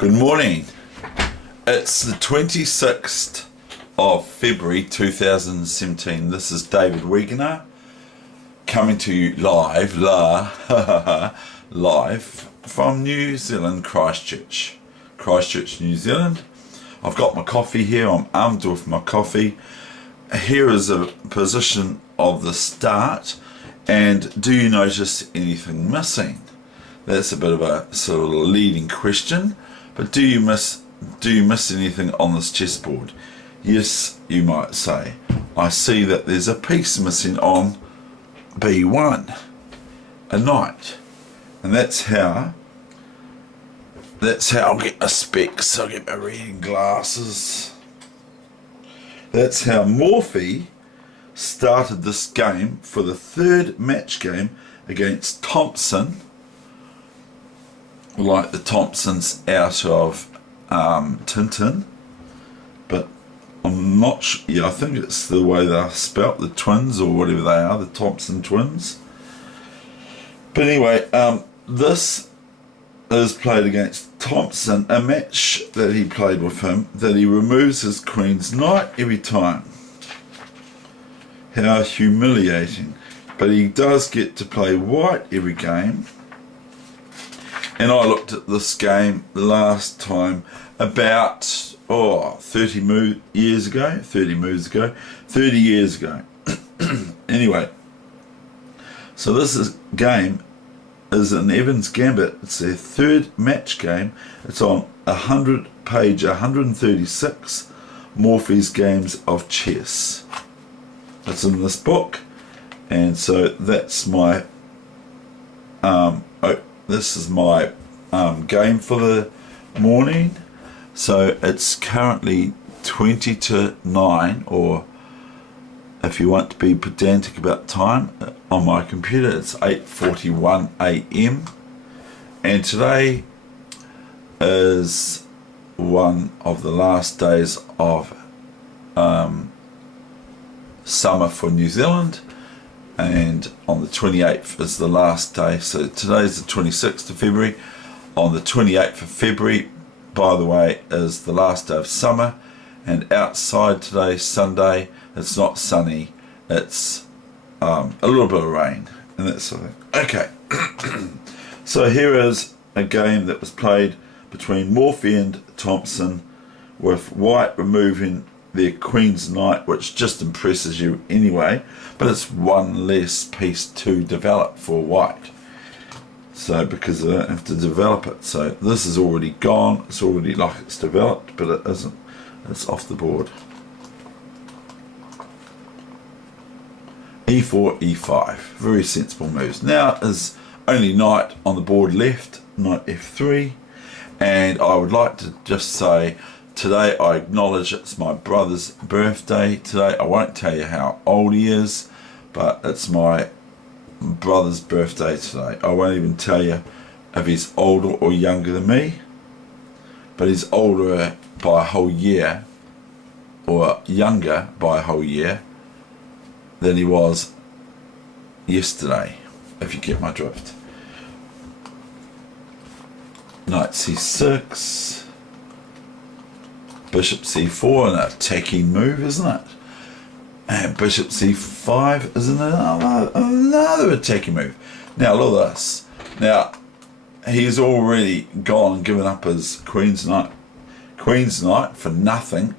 Good morning. It's the 26th of February 2017. This is David Weegenaar coming to you live from New Zealand, Christchurch, New Zealand. I've got my coffee here. I'm armed with my coffee. Here is a position of the start, and do you notice anything missing? That's a bit of a sort of leading question, but do you miss anything on this chessboard? Yes, you might say. I see that there's a piece missing on B1, a knight, and that's how I'll get my specs, I'll get my reading glasses. That's how Morphy started this game for the third match game against Thompson, like the Thompsons out of Tintin, but I'm not sure. Yeah, I think it's the way they're spelt, the twins or whatever they are, the Thompson twins. But anyway, this is played against Thompson, a match that he played with him, that he removes his queen's knight every time. How humiliating. But he does get to play white every game. And I looked at this game last time about 30 years ago. Anyway, so this game is an Evans Gambit. It's their third match game. It's on page 136, Morphy's Games of Chess. It's in this book, and so that's my this is my game for the morning. So it's currently 20 to 9, or if you want to be pedantic about time, on my computer it's 8:41 a.m. and today is one of the last days of summer for New Zealand, and on the 28th is the last day. So today's the 26th of February. On the 28th of February, by the way, is the last day of summer, and outside today, Sunday, it's not sunny, it's a little bit of rain and that sort of thing. Okay, so here is a game that was played between Morphy and Thompson, with white removing their queen's knight, which just impresses you anyway, but it's one less piece to develop for white, so because they don't have to develop it. So this is already gone, it's already like it's developed, but it isn't, it's off the board. E4, E5, very sensible moves. Now is only knight on the board left, knight F3, and I would like to just say, today I acknowledge it's my brother's birthday today. I won't tell you how old he is, but it's my brother's birthday today. I won't even tell you if he's older or younger than me, but he's older by a whole year, or younger by a whole year, than he was yesterday, if you get my drift. Knight C6, Bishop C4, an attacking move, isn't it? And Bishop C5 is another attacking move. Now look at this. Now he's already gone and given up his Queen's Knight for nothing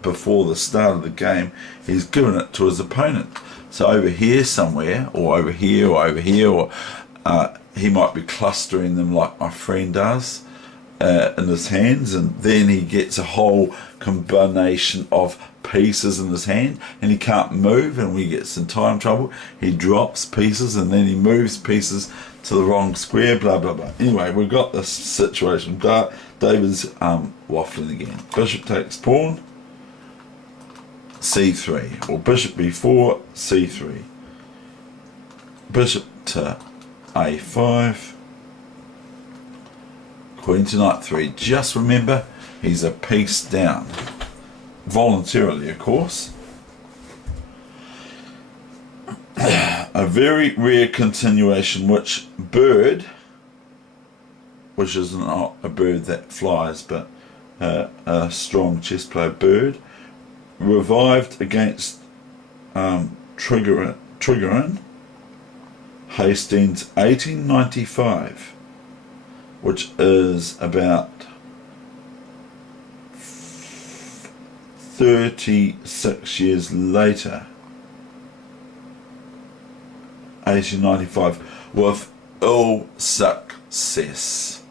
before the start of the game. He's given it to his opponent. So over here somewhere, or over here, or over here, or he might be clustering them like my friend does in his hands, and then he gets a whole combination of pieces in his hand, and he can't move, and when he gets in time trouble, he drops pieces, and then he moves pieces to the wrong square, blah blah blah. Anyway, we've got this situation. David's waffling again. Bishop takes pawn, C3, or Bishop B4, C3, Bishop to A5, Queen to Knight 3. Just remember, he's a piece down, voluntarily of course. A very rare continuation which Bird which is not a bird that flies, but a strong chess player bird, revived against Triggerin, Hastings 1895, which is about 36 years later, 1895, with ill success,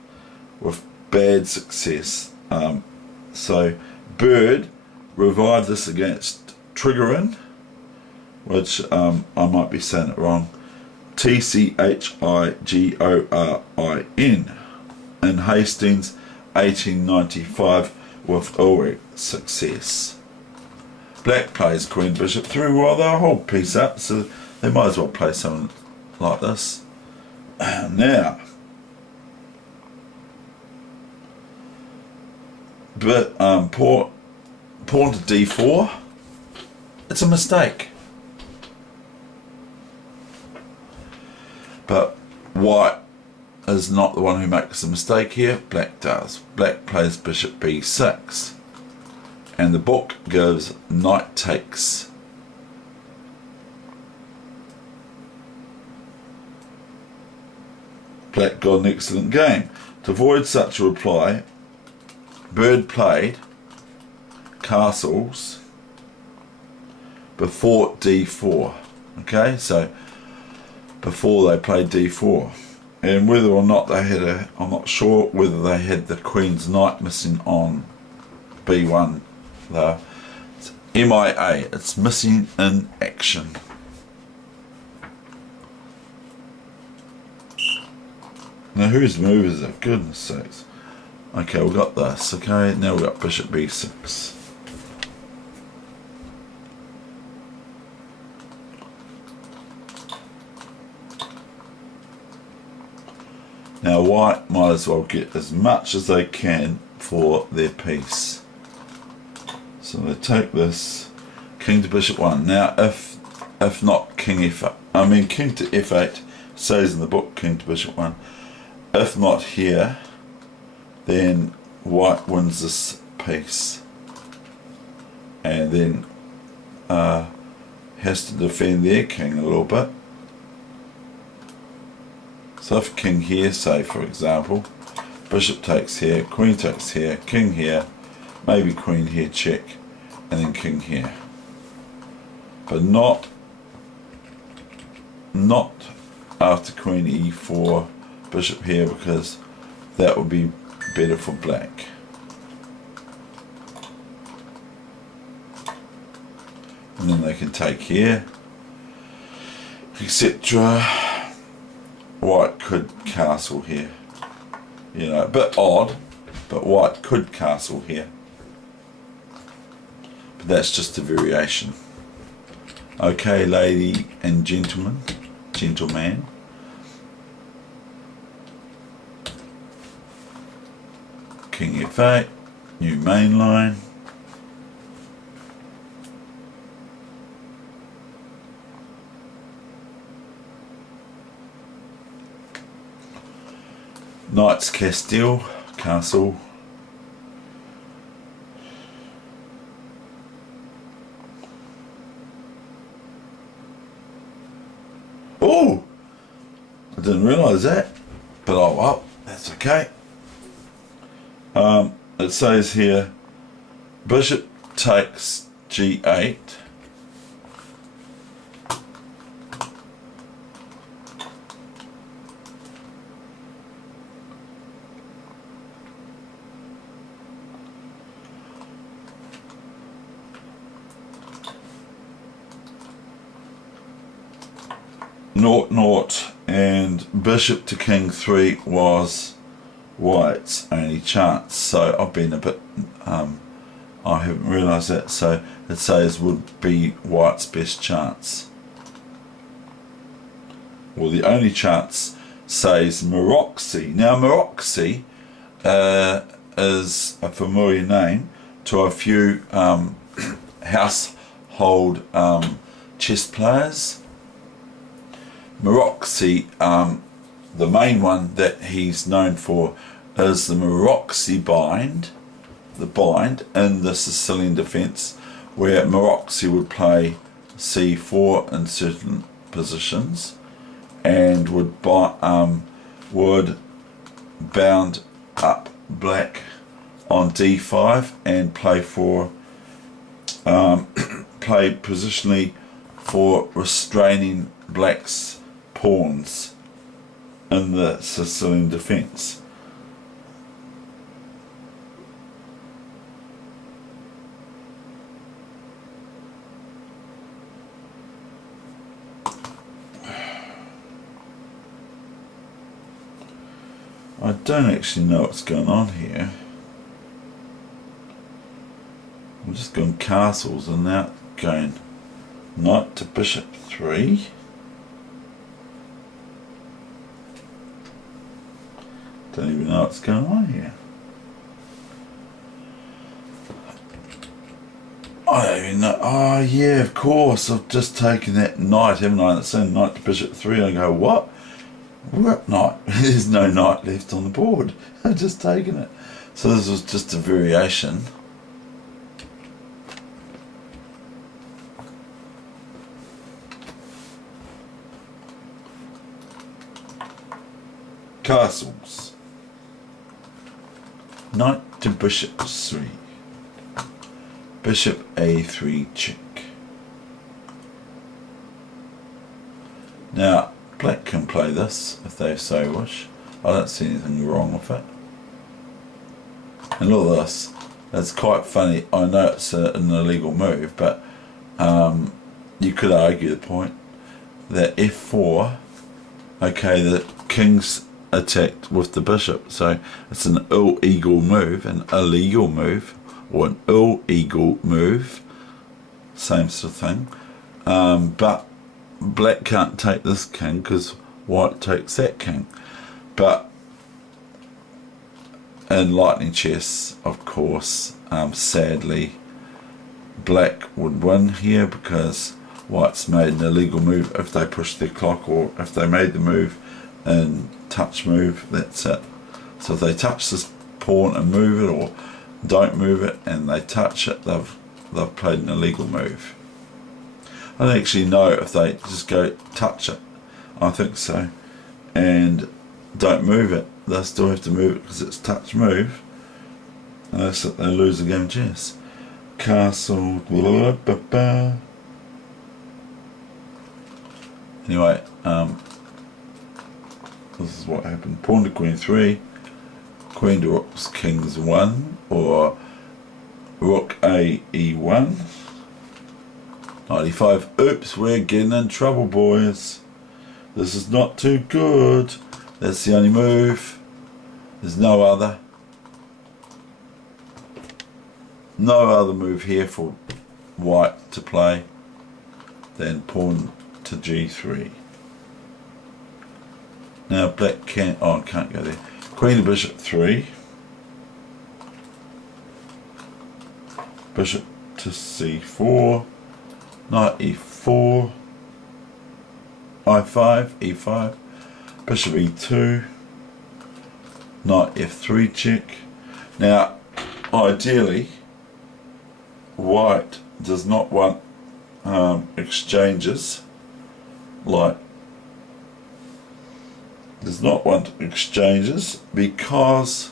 with bad success. So Bird revived this against Triggerin, which I might be saying it wrong, Tchigorin, in Hastings 1895 with ill success. Black plays Queen Bishop through while they hold piece up, so they might as well play something like this. Now, but pawn to d4, it's a mistake. But white is not the one who makes the mistake here, black does. Black plays bishop b6, and the book gives knight takes. Black got an excellent game. To avoid such a reply, Bird played castles before d4. Okay, so before they played d4, and whether or not they had I'm not sure whether they had the Queen's knight missing on b1 though. It's MIA, it's missing in action. Now whose move is it? Goodness sakes. Okay, we've got this. Okay, now we've got bishop b6. Now white might as well get as much as they can for their piece. So they take this, king to bishop 1. Now if not king f8, I mean king to f8 says in the book king to bishop 1. If not here, then white wins this piece, and then has to defend their king a little bit. So if king here, say for example, bishop takes here, queen takes here, king here, maybe queen here, check, and then king here. But not after queen e4, bishop here, because that would be better for black. And then they can take here, etc. White could castle here. You know, a bit odd, but white could castle here. But that's just a variation. Okay, lady and gentleman. King f8, new main line. Knight's Castle. Oh! I didn't realise that, but oh well, that's okay. It says here, bishop takes g8. Naught, and bishop to king 3 was white's only chance. So I've been a bit I haven't realised that, so it says would be white's best chance. Well, the only chance says Morphy. Now Morphy is a familiar name to a few household chess players. Morphy, the main one that he's known for is the Morphy bind, in the Sicilian defence, where Morphy would play c4 in certain positions, and would bound up black on d5 and play positionally for restraining black's pawns in the Sicilian defence. I don't actually know what's going on here. I'm just going castles and now going knight to bishop 3. Don't even know what's going on here. I don't even know. Oh yeah, of course. I've just taken that knight, haven't I? It's saying knight to bishop 3. I go, what? What knight? There's no knight left on the board. I've just taken it. So this was just a variation. Castles. Knight to bishop 3. Bishop a3 check. Now, black can play this if they so wish. I don't see anything wrong with it. And all this, it's quite funny. I know it's an illegal move, but you could argue the point that f4, okay, the king's attacked with the bishop, so it's an illegal move, or an illegal move, same sort of thing. But black can't take this king because white takes that king. But in lightning chess, of course, sadly, black would win here because white's made an illegal move if they push their clock, or if they made the move and touch move, that's it. So if they touch this pawn and move it, or don't move it and they touch it, they've played an illegal move. I don't actually know if they just go touch it. I think so. And don't move it. They still have to move it because it's touch move. And that's it, they lose the game of chess. Castle. Blah, blah, blah. Anyway, this is what happened. Pawn to queen 3. Queen to rook's king's 1. Or rook a e1. 95. Oops, we're getting in trouble, boys. This is not too good. That's the only move. There's no other. No other move here for white to play than pawn to g3. Now black can't go there. Queen to bishop 3. Bishop to c4. Knight e4. I5, e5. Bishop e2. Knight f3 check. Now, ideally, white does not want exchanges, because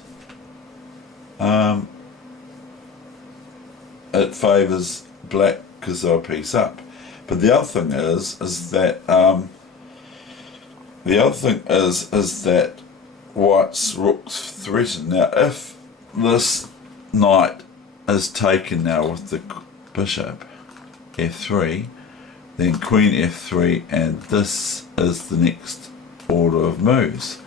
it favours black because they're a piece up. But the other thing is that white's rook's threatened. Now, if this knight is taken now with the bishop f3, then queen f3, and this is the next order of moves,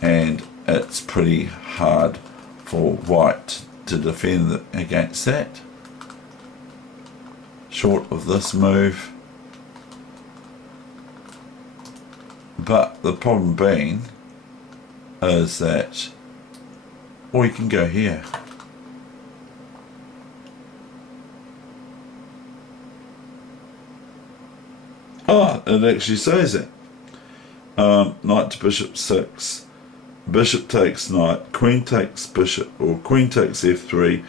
and it's pretty hard for white to defend against that. Short of this move. But the problem being is that we can go here. Oh, it actually says it. Knight to bishop 6. bishop takes knight, queen takes bishop, or queen takes f3,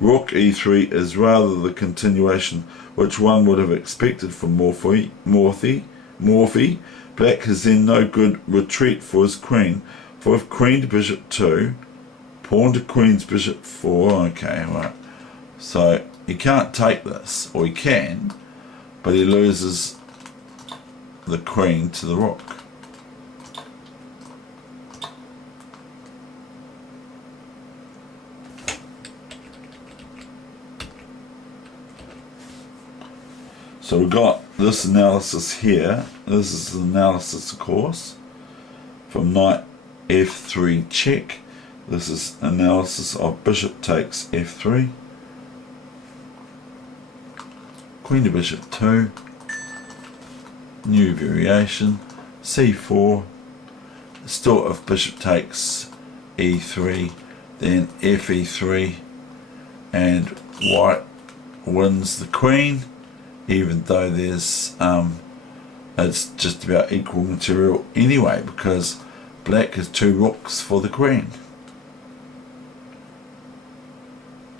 rook e3 is rather the continuation which one would have expected from Morphy. Black has then no good retreat for his queen, for if queen to bishop 2, pawn to queen's bishop 4, okay, right. So he can't take this, or he can, but he loses the queen to the rook. So we've got this analysis here. This is the analysis, of course, from knight f3 check. This is analysis of bishop takes f3, queen to bishop 2, new variation, c4, still if bishop takes e3, then fe3, and white wins the queen, even though there's it's just about equal material anyway, because black has 2 rooks for the queen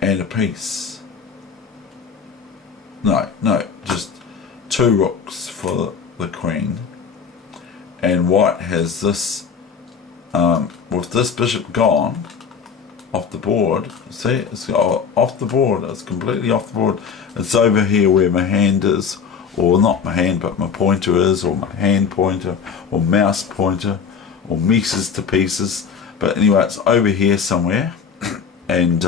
and a piece. No, just 2 rooks for the queen, and white has this with this bishop gone off the board. See, it's off the board, it's completely off the board. It's over here where my hand is, or not my hand but my pointer is, or my hand pointer, or mouse pointer, or Mises to pieces, but anyway it's over here somewhere. And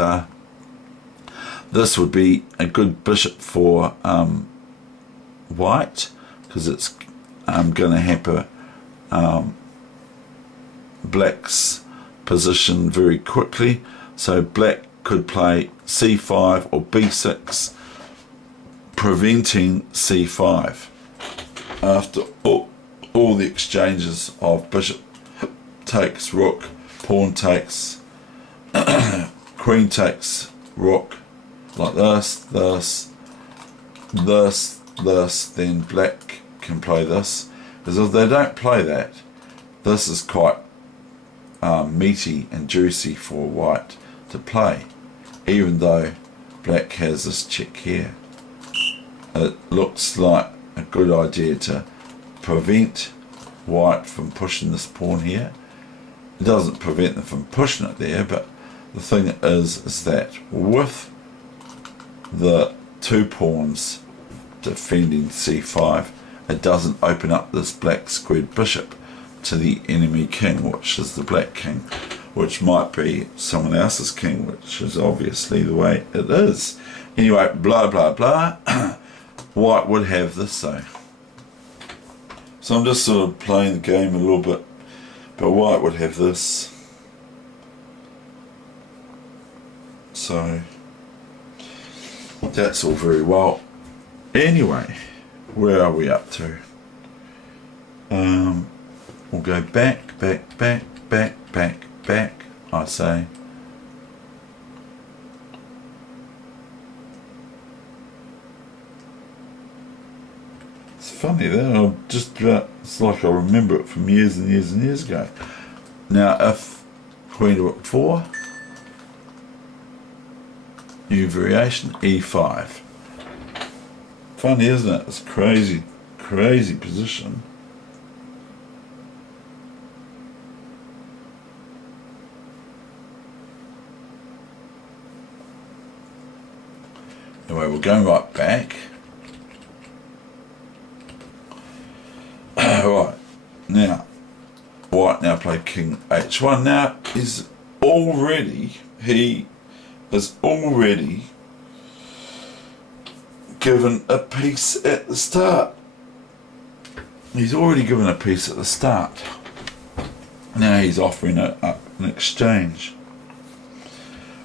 this would be a good bishop for white, because it's going to hamper black's position very quickly. So black could play c5 or b6, preventing c5 after all the exchanges of bishop takes rook, pawn takes, queen takes rook, like this, then black can play this. Because if they don't play that, this is quite meaty and juicy for white to play, even though black has this check here. It looks like a good idea to prevent white from pushing this pawn here. It doesn't prevent them from pushing it there, but the thing is that with the 2 pawns defending c5, it doesn't open up this black squared bishop to the enemy king, which is the black king, which might be someone else's king, which is obviously the way it is. Anyway, blah blah blah. White would have this though. So I'm just sort of playing the game a little bit, but white would have this. So that's all very well. Anyway, where are we up to? We'll go back, I say. It's funny that it's like I remember it from years and years and years ago. Now if queen to rook 4, new variation, e5. Funny, isn't it? It's crazy position. Anyway, we're going right back. Right, now white now play king h1. Now he is already given a piece at the start. He's already given a piece at the start. Now he's offering it up in exchange,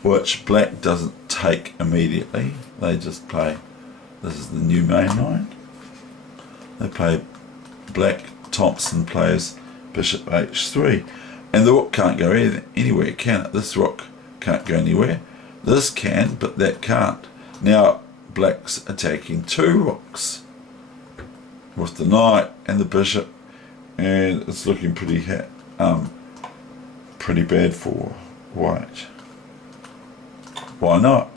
which black doesn't take immediately. They just play, this is the new main line. They play, black Thompson plays bishop h3, and the rook can't go anywhere, can it? This rook can't go anywhere. This can, but that can't. Now black's attacking 2 rooks with the knight and the bishop, and it's looking pretty pretty bad for white. Why not?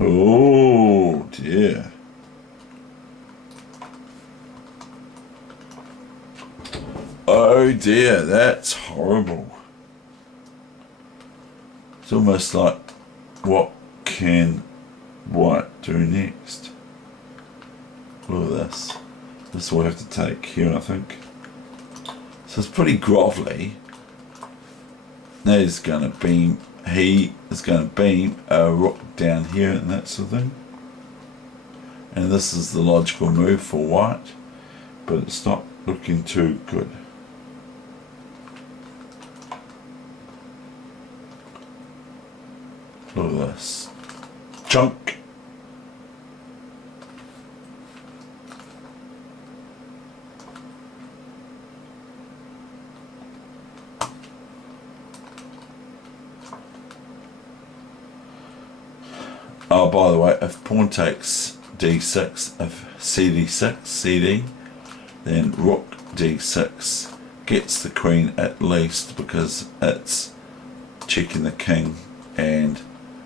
Oh dear. Oh dear, that's horrible. It's almost like, what can white do next? Look at this. This will have to take here, I think. So it's pretty grovelly. That is going to beam. He is going to beam a rook down here and that sort of thing. And this is the logical move for white, but it's not looking too good. Look at this. Junk. Oh, by the way, if pawn takes d6, if cd6, cd, then rook d6 gets the queen at least, because it's checking the king and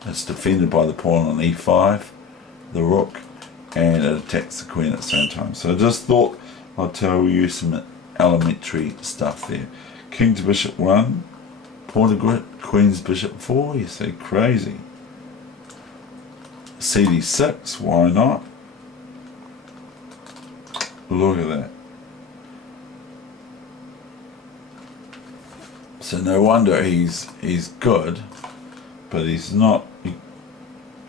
it's defended by the pawn on e5, the rook, and it attacks the queen at the same time. So I just thought I'd tell you some elementary stuff there. King to bishop 1, pawn to grit, queen's bishop 4, you see, crazy. cd6, why not? Look at that. So no wonder he's good, but he's not.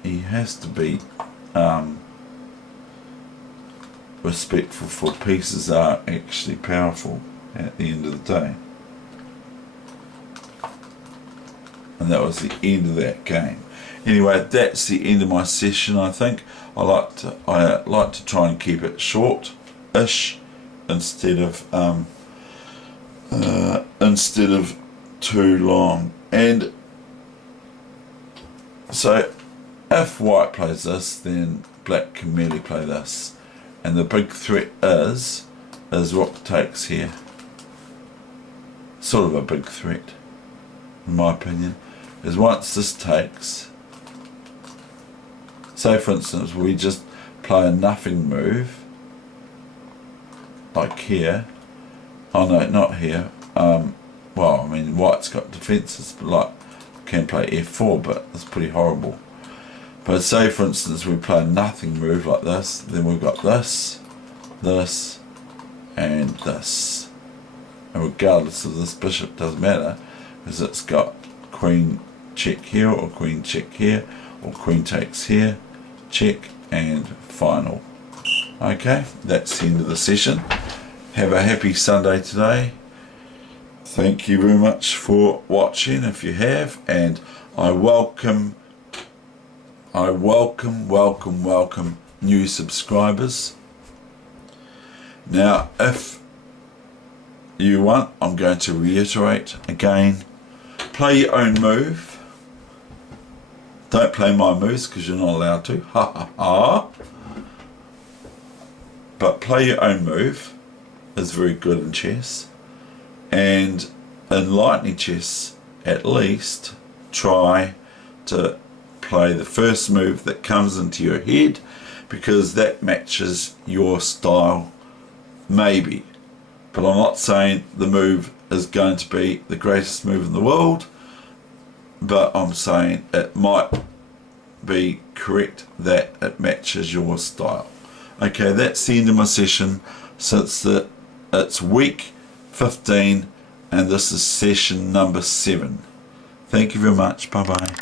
He has to be respectful, for pieces are actually powerful at the end of the day. And that was the end of that game. Anyway, that's the end of my session. I think I like to try and keep it short-ish instead of too long. And so if white plays this, then black can merely play this, and the big threat is rook takes here. Sort of a big threat, in my opinion, is once this takes. Say for instance we just play a nothing move, like here. Oh no, not here. Well, I mean white's got defences, but like can play f4, but it's pretty horrible. But say for instance we play a nothing move like this, then we've got this, this, and this. And regardless of this bishop, doesn't matter, because it's got queen check here, or queen check here, or queen takes here, check, and final. Okay, that's the end of the session. Have a happy Sunday today. Thank you very much for watching if you have, and I welcome new subscribers. Now if you want, I'm going to reiterate again, play your own move. Don't play my moves because you're not allowed to. Ha ha ha. But play your own move is very good in chess. And in lightning chess, at least try to play the first move that comes into your head, because that matches your style, maybe. But I'm not saying the move is going to be the greatest move in the world, but I'm saying it might be correct that it matches your style. Okay, that's the end of my session. Since it's week 15 and this is session number 7. Thank you very much. Bye bye.